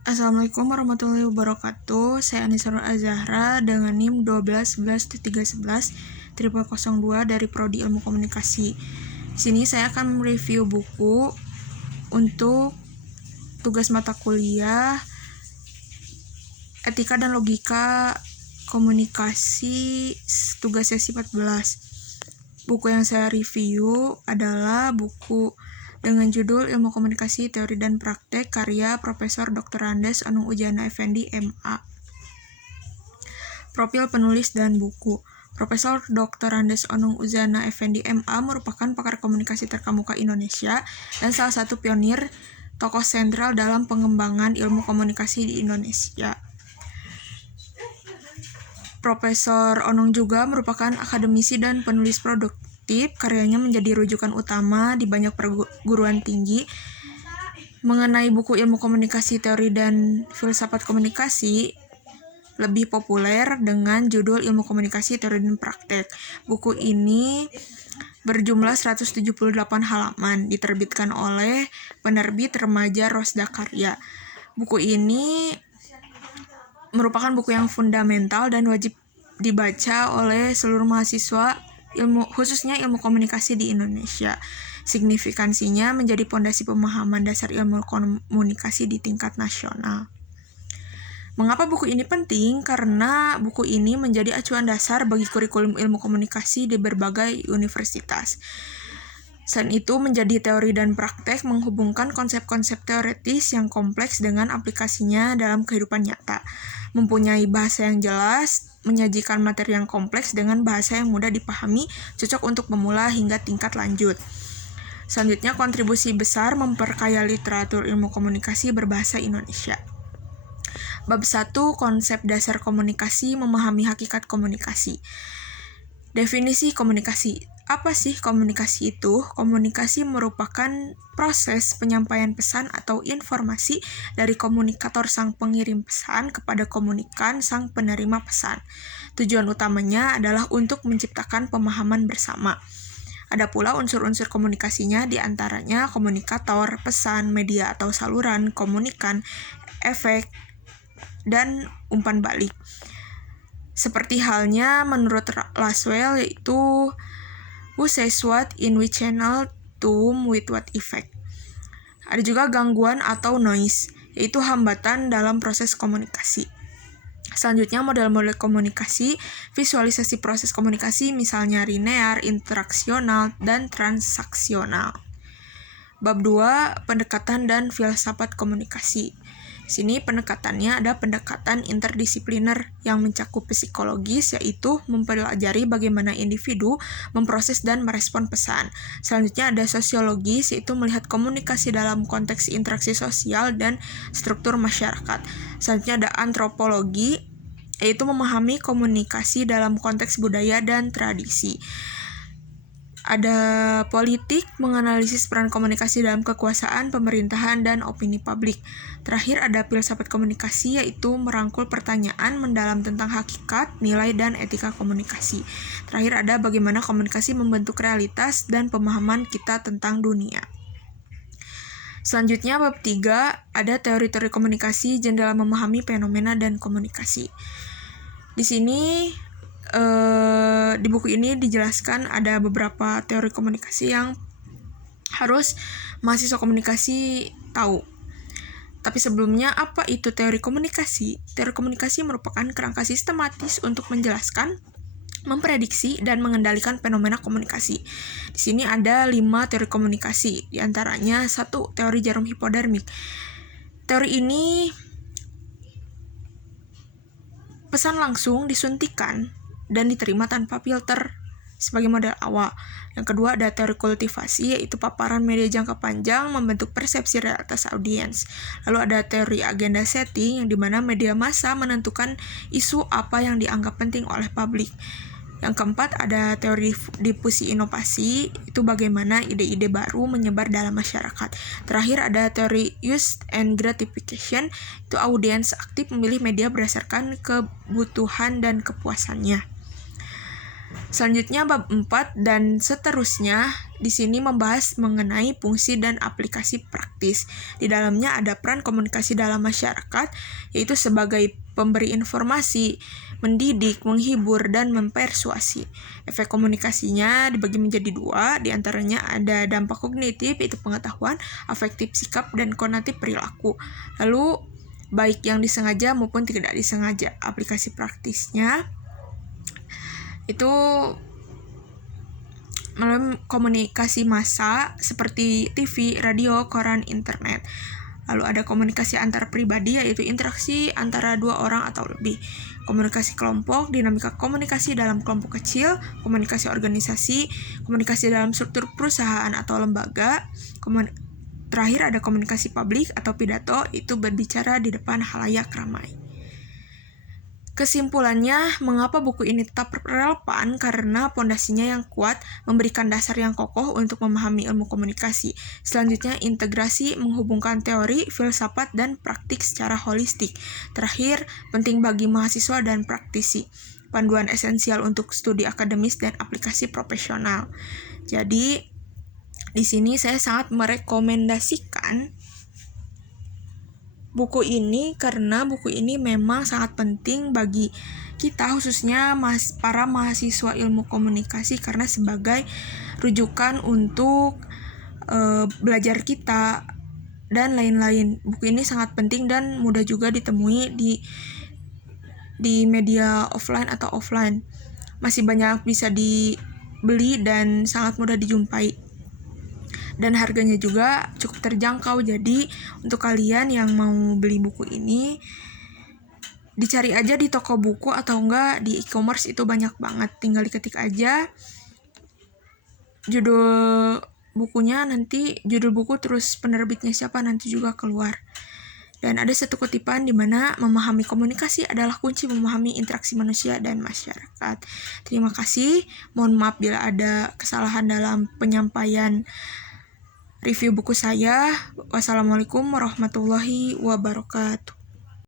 Assalamualaikum warahmatullahi wabarakatuh. Saya Anisarul Azahra dengan NIM 1211-311-002 dari Prodi Ilmu Komunikasi. Di sini saya akan mereview buku untuk tugas mata kuliah Etika dan Logika Komunikasi tugas sesi 14. Buku yang saya review adalah buku dengan judul Ilmu Komunikasi, Teori dan Praktek karya Profesor Dr. Andes Anung Ujana Effendi, MA. Profil penulis dan buku. Profesor Dr. Andes Anung Ujana Effendi, MA merupakan pakar komunikasi terkemuka Indonesia dan salah satu pionir tokoh sentral dalam pengembangan ilmu komunikasi di Indonesia. Profesor Onung juga merupakan akademisi dan penulis produktif. Karyanya menjadi rujukan utama di banyak perguruan tinggi. Mengenai buku ilmu komunikasi, teori dan filsafat komunikasi, lebih populer dengan judul Ilmu Komunikasi, Teori dan Praktek. Buku ini berjumlah 178 halaman, diterbitkan oleh penerbit Remaja Rosda Karya. Buku ini merupakan buku yang fundamental dan wajib dibaca oleh seluruh mahasiswa khususnya ilmu komunikasi di Indonesia. Signifikansinya menjadi pondasi pemahaman dasar ilmu komunikasi di tingkat nasional. Mengapa buku ini penting? Karena buku ini menjadi acuan dasar bagi kurikulum ilmu komunikasi di berbagai universitas. Selain itu, menjadi teori dan praktek menghubungkan konsep-konsep teoritis yang kompleks dengan aplikasinya dalam kehidupan nyata. Mempunyai bahasa yang jelas, menyajikan materi yang kompleks dengan bahasa yang mudah dipahami, cocok untuk pemula hingga tingkat lanjut. Selanjutnya, kontribusi besar memperkaya literatur ilmu komunikasi berbahasa Indonesia. Bab 1, konsep dasar komunikasi, memahami hakikat komunikasi. Definisi komunikasi. Apa sih komunikasi itu? Komunikasi merupakan proses penyampaian pesan atau informasi dari komunikator sang pengirim pesan kepada komunikan sang penerima pesan. Tujuan utamanya adalah untuk menciptakan pemahaman bersama. Ada pula unsur-unsur komunikasinya, diantaranya komunikator, pesan, media atau saluran, komunikan, efek, dan umpan balik. Seperti halnya menurut Laswell, yaitu who says what, in which channel, to whom, with what effect. Ada juga gangguan atau noise, yaitu hambatan dalam proses komunikasi. Selanjutnya, model-model komunikasi, visualisasi proses komunikasi, misalnya linear, interaksional, dan transaksional. Bab 2, pendekatan dan filsafat komunikasi. Sini pendekatannya ada pendekatan interdisipliner yang mencakup psikologis, yaitu mempelajari bagaimana individu memproses dan merespon pesan. Selanjutnya ada sosiologis, yaitu melihat komunikasi dalam konteks interaksi sosial dan struktur masyarakat. Selanjutnya ada antropologi, yaitu memahami komunikasi dalam konteks budaya dan tradisi. Ada politik, menganalisis peran komunikasi dalam kekuasaan, pemerintahan, dan opini publik. Terakhir ada filsafat komunikasi, yaitu merangkul pertanyaan mendalam tentang hakikat, nilai, dan etika komunikasi. Terakhir ada bagaimana komunikasi membentuk realitas dan pemahaman kita tentang dunia. Selanjutnya bab 3 ada teori-teori komunikasi, jendela memahami fenomena dan komunikasi. Di sini di buku ini dijelaskan ada beberapa teori komunikasi yang harus mahasiswa komunikasi tahu. Tapi sebelumnya, apa itu teori komunikasi? Teori komunikasi merupakan kerangka sistematis untuk menjelaskan, memprediksi, dan mengendalikan fenomena komunikasi. Di sini ada 5 teori komunikasi, diantaranya 1. Teori jarum hipodermik. Teori ini pesan langsung disuntikan dan diterima tanpa filter sebagai model awal. Yang kedua ada teori kultivasi, yaitu paparan media jangka panjang membentuk persepsi realitas audiens. Lalu ada teori agenda setting, yang dimana media massa menentukan isu apa yang dianggap penting oleh publik. Yang keempat ada teori difusi inovasi, itu bagaimana ide-ide baru menyebar dalam masyarakat. Terakhir ada teori use and gratification, itu audiens aktif memilih media berdasarkan kebutuhan dan kepuasannya. Selanjutnya bab 4 dan seterusnya di sini membahas mengenai fungsi dan aplikasi praktis. Di dalamnya ada peran komunikasi dalam masyarakat, yaitu sebagai pemberi informasi, mendidik, menghibur, dan mempersuasi. Efek komunikasinya dibagi menjadi 2, diantaranya ada dampak kognitif, yaitu pengetahuan, afektif sikap, dan konatif perilaku. Lalu, baik yang disengaja maupun tidak disengaja. Aplikasi praktisnya itu melalui komunikasi massa seperti TV, radio, koran, internet. Lalu ada komunikasi antar pribadi, yaitu interaksi antara 2 orang atau lebih. Komunikasi kelompok, dinamika komunikasi dalam kelompok kecil, komunikasi organisasi, komunikasi dalam struktur perusahaan atau lembaga. Terakhir ada komunikasi publik atau pidato, itu berbicara di depan halayak ramai. Kesimpulannya, mengapa buku ini tetap relevan? Karena pondasinya yang kuat, memberikan dasar yang kokoh untuk memahami ilmu komunikasi. Selanjutnya, integrasi menghubungkan teori, filsafat, dan praktik secara holistik. Terakhir, penting bagi mahasiswa dan praktisi. Panduan esensial untuk studi akademis dan aplikasi profesional. Jadi, di sini saya sangat merekomendasikan buku ini karena buku ini memang sangat penting bagi kita, khususnya para mahasiswa ilmu komunikasi, karena sebagai rujukan untuk belajar kita dan lain-lain. Buku ini sangat penting dan mudah juga ditemui di media offline atau offline. Masih banyak bisa dibeli dan sangat mudah dijumpai. Dan harganya juga cukup terjangkau. Jadi untuk kalian yang mau beli buku ini, dicari aja di toko buku atau enggak di e-commerce, itu banyak banget. Tinggal diketik aja judul bukunya, nanti judul buku terus penerbitnya siapa nanti juga keluar. Dan ada satu kutipan di mana memahami komunikasi adalah kunci memahami interaksi manusia dan masyarakat. Terima kasih. Mohon maaf bila ada kesalahan dalam penyampaian review buku saya. Wassalamualaikum warahmatullahi wabarakatuh.